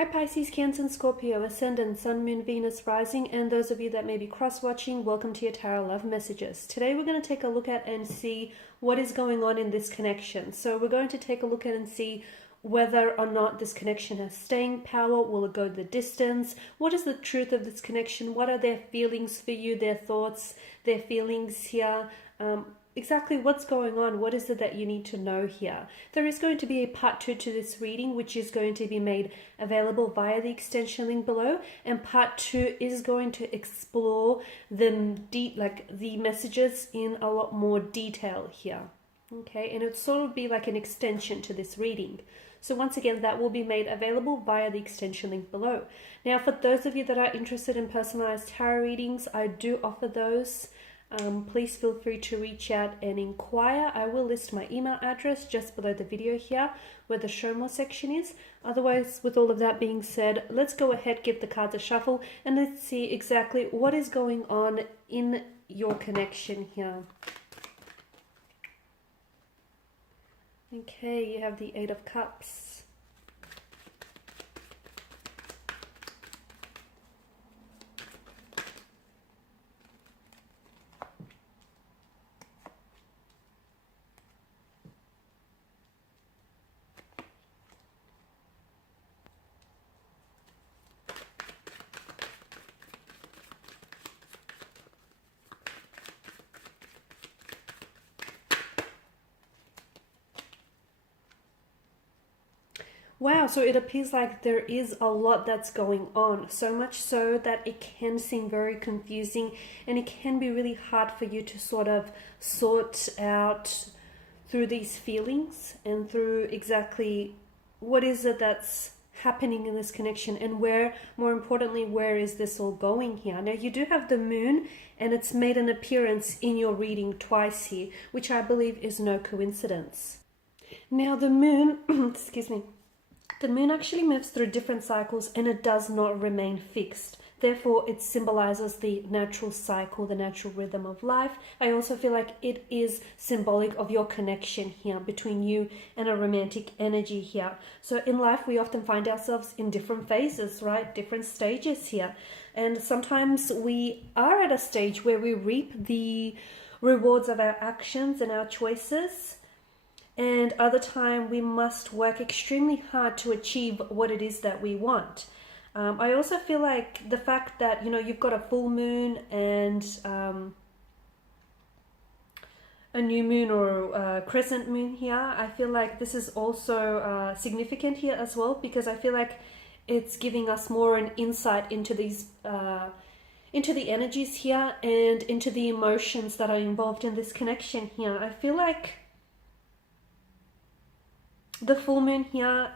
Hi Pisces, Cancer and Scorpio, Ascendant, Sun, Moon, Venus, Rising, and those of you that may be cross-watching, welcome to your Tarot Love Messages. Today we're going to take a look at and see what is going on in this connection. So we're going to take a look at and see whether or not this connection has staying power. Will it go the distance? What is the truth of this connection? What are their feelings for you, their thoughts, their feelings here? Exactly what's going on. What is it that you need to know here? There is going to be a part 2 to this reading, which is going to be made available via the extension link below, and part 2 is going to explore the messages in a lot more detail here. Okay, and it's sort of be like an extension to this reading. So once again, that will be made available via the extension link below. Now, for those of you that are interested in personalized tarot readings, I do offer those. Please feel free to reach out and inquire. I will list my email address just below the video here where the show more section is. Otherwise, with all of that being said, let's go ahead, give the cards a shuffle, and let's see exactly what is going on in your connection here. Okay, you have the 8 of Cups. Wow, so it appears like there is a lot that's going on, so much so that it can seem very confusing and it can be really hard for you to sort of sort out through these feelings and through exactly what is it that's happening in this connection, and where, more importantly, where is this all going here. Now, you do have the moon, and it's made an appearance in your reading twice here, which I believe is no coincidence. Now, the moon, excuse me, the moon actually moves through different cycles and it does not remain fixed. Therefore, it symbolizes the natural cycle, the natural rhythm of life. I also feel like it is symbolic of your connection here between you and a romantic energy here. So in life, we often find ourselves in different phases, right? Different stages here. And sometimes we are at a stage where we reap the rewards of our actions and our choices. And other time we must work extremely hard to achieve what it is that we want. I also feel like the fact that, you know, you've got a full moon and a new moon or a crescent moon here. I feel like this is also significant here as well, because I feel like it's giving us more an insight into these into the energies here and into the emotions that are involved in this connection here. I feel like the full moon here,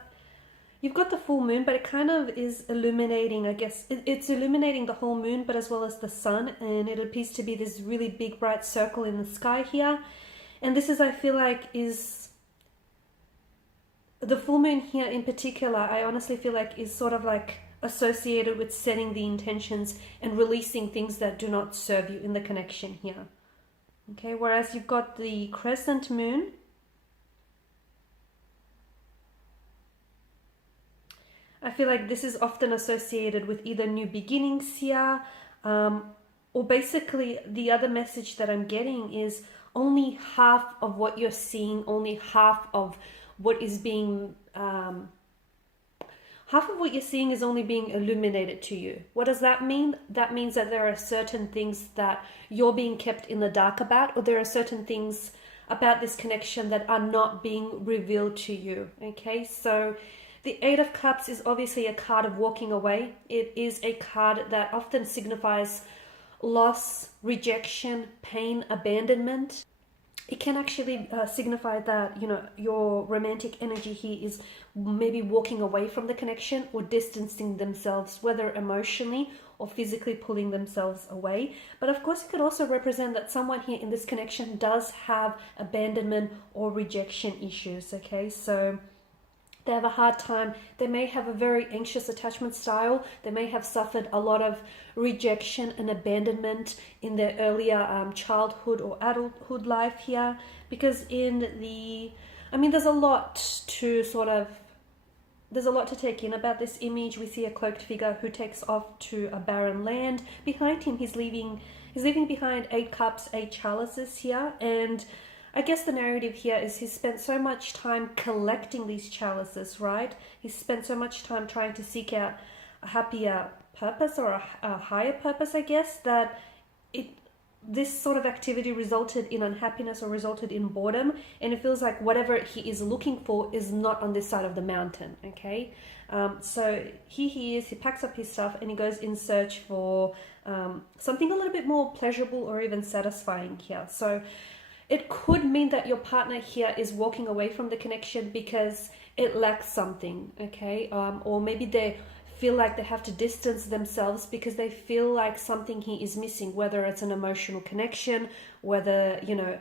you've got the full moon, but it kind of is illuminating, I guess. It's illuminating the whole moon, but as well as the sun. And it appears to be this really big, bright circle in the sky here. And this is, I feel like, is the full moon here in particular, I honestly feel like is sort of like associated with setting the intentions and releasing things that do not serve you in the connection here. Okay, whereas you've got the crescent moon, I feel like this is often associated with either new beginnings here, or basically the other message that I'm getting is only half of what you're seeing, only half of what is being, half of what you're seeing is only being illuminated to you. What does that mean? That means that there are certain things that you're being kept in the dark about, or there are certain things about this connection that are not being revealed to you. Okay, so the 8 of Cups is obviously a card of walking away. It is a card that often signifies loss, rejection, pain, abandonment. It can actually signify that, you know, your romantic energy here is maybe walking away from the connection or distancing themselves, whether emotionally or physically pulling themselves away. But of course, it could also represent that someone here in this connection does have abandonment or rejection issues, okay? So they have a hard time. They may have a very anxious attachment style. They may have suffered a lot of rejection and abandonment in their earlier childhood or adulthood life here. Because in the, I mean, there's a lot to sort of there's a lot to take in about this image. We see a cloaked figure who takes off to a barren land. Behind him, he's leaving behind 8 cups, 8 chalices here. And I guess the narrative here is he's spent so much time collecting these chalices, right? He's spent so much time trying to seek out a happier purpose, or a higher purpose, I guess, that this sort of activity resulted in unhappiness or resulted in boredom, and it feels like whatever he is looking for is not on this side of the mountain, okay? So here he is, he packs up his stuff and he goes in search for something a little bit more pleasurable or even satisfying here. So it could mean that your partner here is walking away from the connection because it lacks something, okay? Or maybe they feel like they have to distance themselves because they feel like something he is missing, whether it's an emotional connection, whether, you know,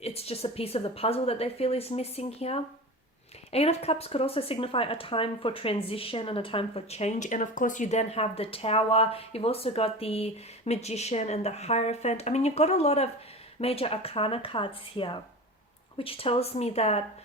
it's just a piece of the puzzle that they feel is missing here. 8 of Cups could also signify a time for transition and a time for change. And of course, you then have the Tower. You've also got the Magician and the Hierophant. I mean, you've got a lot of major arcana cards here, which tells me that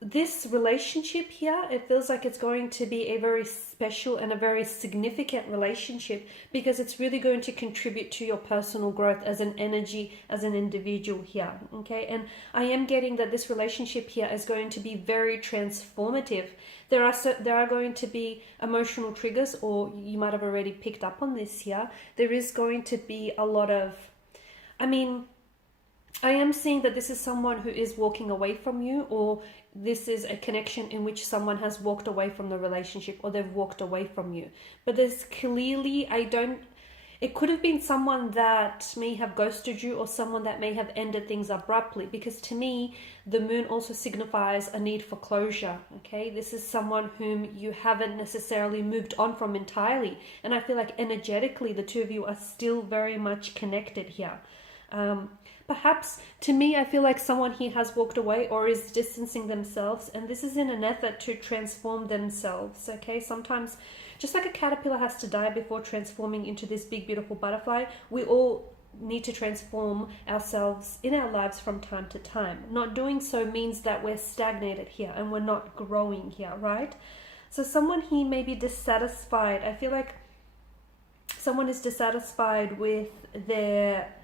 this relationship here, it feels like it's going to be a very special and a very significant relationship, because it's really going to contribute to your personal growth as an energy, as an individual here, okay? And I am getting that this relationship here is going to be very transformative. There are going to be emotional triggers, or you might have already picked up on this here. There is going to be a lot of, I mean, I am seeing that this is someone who is walking away from you, or this is a connection in which someone has walked away from the relationship, or they've walked away from you. But there's clearly, it could have been someone that may have ghosted you, or someone that may have ended things abruptly, because to me, the moon also signifies a need for closure, okay? This is someone whom you haven't necessarily moved on from entirely. And I feel like energetically, the two of you are still very much connected here. Perhaps, to me, I feel like someone here has walked away or is distancing themselves, and this is in an effort to transform themselves, okay? Sometimes, just like a caterpillar has to die before transforming into this big, beautiful butterfly, we all need to transform ourselves in our lives from time to time. Not doing so means that we're stagnated here and we're not growing here, right? So someone here may be dissatisfied. I feel like someone is dissatisfied with their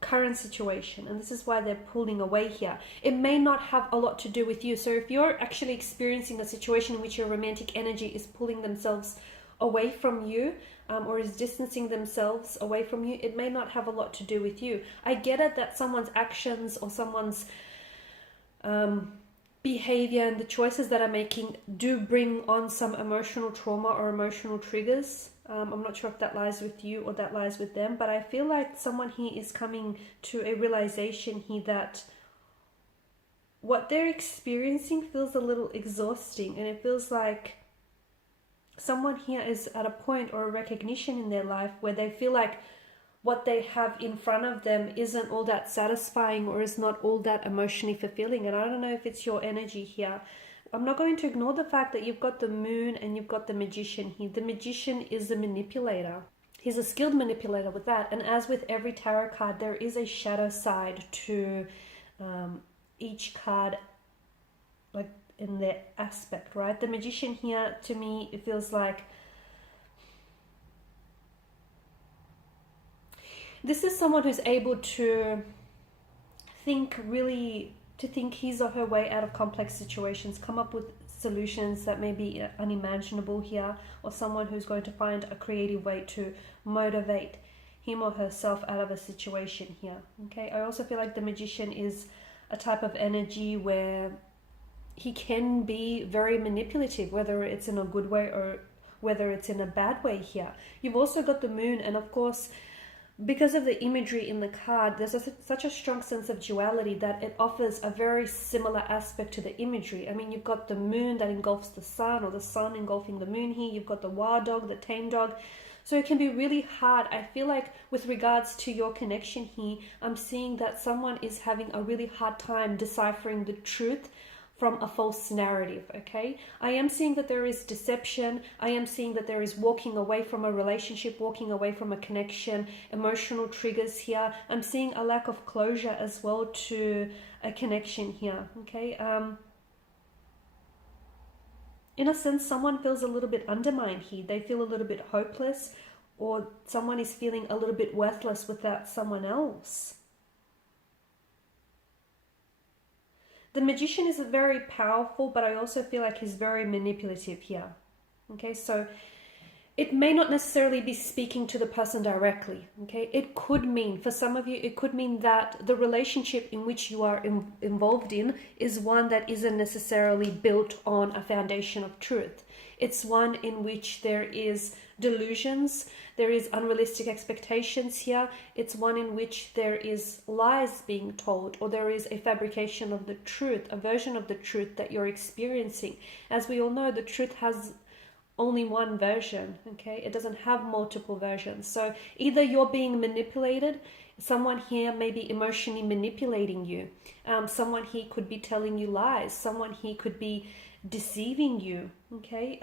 current situation, and this is why they're pulling away here. It may not have a lot to do with you. So if you're actually experiencing a situation in which your romantic energy is pulling themselves away from you, or is distancing themselves away from you, it may not have a lot to do with you. I get it that someone's actions or someone's behavior and the choices that are making do bring on some emotional trauma or emotional triggers. I'm not sure if that lies with you or that lies with them, but I feel like someone here is coming to a realization here that what they're experiencing feels a little exhausting, and it feels like someone here is at a point or a recognition in their life where they feel like what they have in front of them isn't all that satisfying or is not all that emotionally fulfilling. And I don't know if it's your energy here. I'm not going to ignore the fact that you've got the moon and you've got the magician here. The magician is a manipulator. He's a skilled manipulator with that. And as with every tarot card, there is a shadow side to each card, like in their aspect, right? The magician here, to me, it feels like this is someone who's able to think his or her way out of complex situations, come up with solutions that may be unimaginable here, or someone who's going to find a creative way to motivate him or herself out of a situation here, okay? I also feel like the magician is a type of energy where he can be very manipulative, whether it's in a good way or whether it's in a bad way here. You've also got the moon, and of course, because of the imagery in the card, there's such a strong sense of duality that it offers a very similar aspect to the imagery. I mean, you've got the moon that engulfs the sun, or the sun engulfing the moon here. You've got the wild dog, the tame dog. So it can be really hard. I feel like with regards to your connection here, I'm seeing that someone is having a really hard time deciphering the truth from a false narrative, okay? I am seeing that there is deception. I am seeing that there is walking away from a relationship, walking away from a connection, emotional triggers here. I'm seeing a lack of closure as well to a connection here, okay? in a sense, someone feels a little bit undermined here. They feel a little bit hopeless, or someone is feeling a little bit worthless without someone else. The Magician is very powerful, but I also feel like he's very manipulative here. Okay, so it may not necessarily be speaking to the person directly. Okay, it could mean, for some of you, it could mean that the relationship in which you are involved in is one that isn't necessarily built on a foundation of truth. It's one in which there is delusions, there is unrealistic expectations here. It's one in which there is lies being told, or there is a fabrication of the truth, a version of the truth that you're experiencing. As we all know, the truth has only one version, okay? It doesn't have multiple versions. So either you're being manipulated, someone here may be emotionally manipulating you. Someone here could be telling you lies. Someone here could be deceiving you, okay?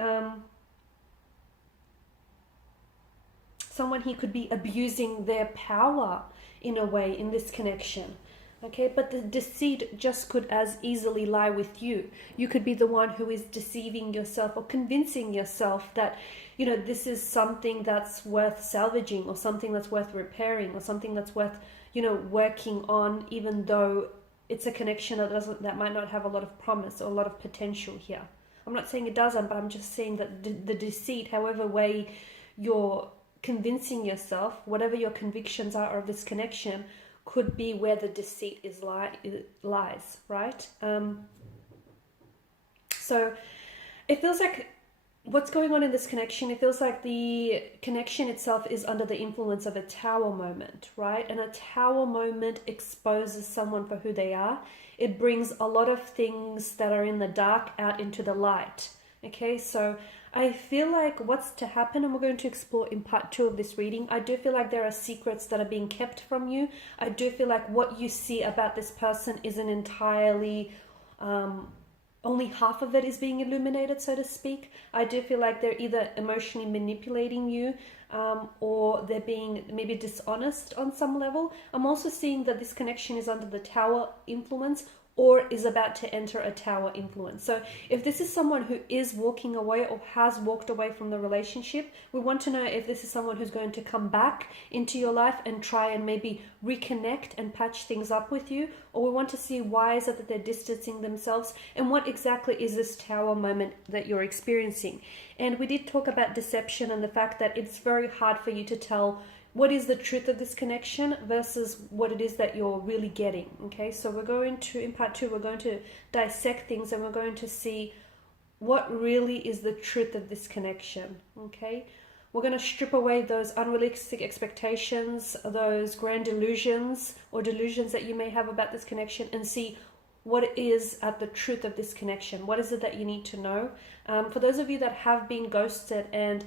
Someone here could be abusing their power in a way in this connection. Okay, but the deceit just could as easily lie with you. You could be the one who is deceiving yourself or convincing yourself that, you know, this is something that's worth salvaging, or something that's worth repairing, or something that's worth, you know, working on, even though it's a connection that might not have a lot of promise or a lot of potential here. I'm not saying it doesn't, but I'm just saying that the deceit, however way you're convincing yourself, whatever your convictions are of this connection, could be where the deceit lies, right? So it feels like what's going on in this connection, it feels like the connection itself is under the influence of a tower moment, right? And a tower moment exposes someone for who they are. It brings a lot of things that are in the dark out into the light. Okay, so I feel like what's to happen, and we're going to explore in part 2 of this reading, I do feel like there are secrets that are being kept from you. I do feel like what you see about this person isn't entirely, only half of it is being illuminated, so to speak. I do feel like they're either emotionally manipulating you, or they're being maybe dishonest on some level. I'm also seeing that this connection is under the tower influence, or is about to enter a tower influence. So if this is someone who is walking away or has walked away from the relationship, we want to know if this is someone who's going to come back into your life and try and maybe reconnect and patch things up with you, or we want to see why is it that they're distancing themselves, and what exactly is this tower moment that you're experiencing. And we did talk about deception and the fact that it's very hard for you to tell what is the truth of this connection versus what it is that you're really getting. Okay, so we're going to, in part 2, we're going to dissect things, and we're going to see what really is the truth of this connection. Okay, we're going to strip away those unrealistic expectations, those grand illusions or delusions that you may have about this connection, and see what is at the truth of this connection. What is it that you need to know? For those of you that have been ghosted and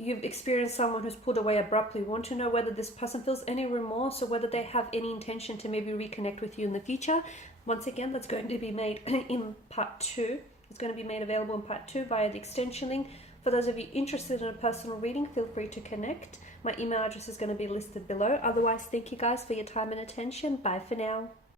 you've experienced someone who's pulled away abruptly, want to know whether this person feels any remorse, or whether they have any intention to maybe reconnect with you in the future. Once again, that's going to be made in part 2. It's going to be made available in part 2 via the extension link. For those of you interested in a personal reading, feel free to connect. My email address is going to be listed below. Otherwise, thank you guys for your time and attention. Bye for now.